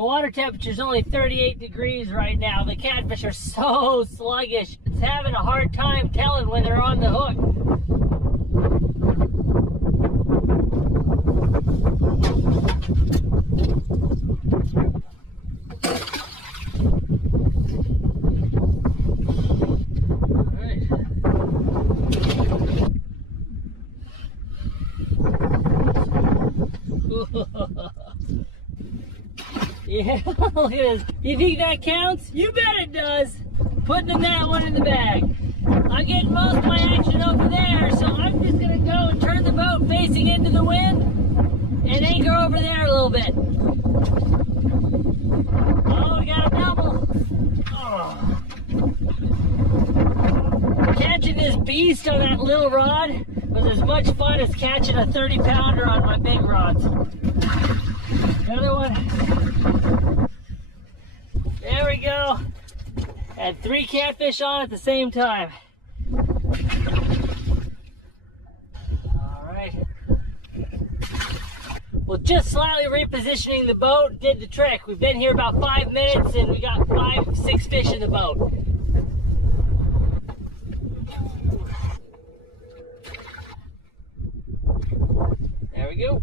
The water temperature is only 38 degrees right now. The catfish are so sluggish. It's having a hard time telling when they're on the hook. Yeah, look at this. You think that counts? You bet it does. Putting that one in the bag. I'm getting most of my action over there, so I'm just gonna go and turn the boat facing into the wind and anchor over there a little bit. Oh, we got a double. Oh. Catching this beast on that little rod was as much fun as catching a 30-pounder on my big rods. Another one. There we go. Had 3 catfish on at the same time. All right. Well, just slightly repositioning the boat did the trick. We've been here about 5 minutes and we got 5, 6 fish in the boat. There we go.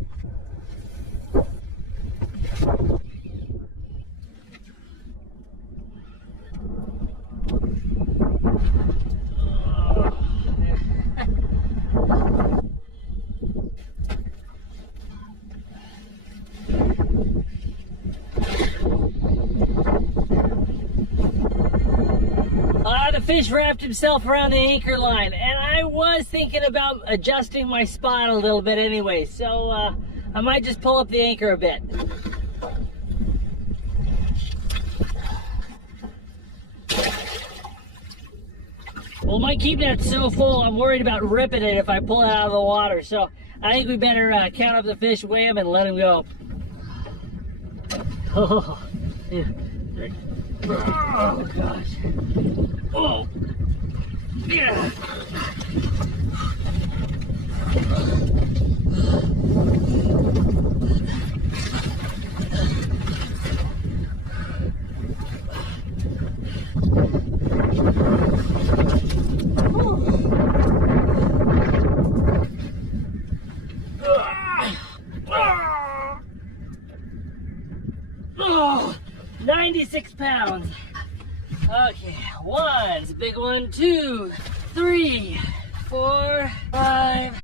The fish wrapped himself around the anchor line, and I was thinking about adjusting my spot a little bit anyway, so I might just pull up the anchor a bit. Well, my keep net's so full, I'm worried about ripping it if I pull it out of the water, so I think we better count up the fish, weigh them, and let them go. Oh, yeah. Oh gosh. Oh. Yeah. Oh, 96 pounds. Okay, 1, it's a big one, 2, 3, 4, 5.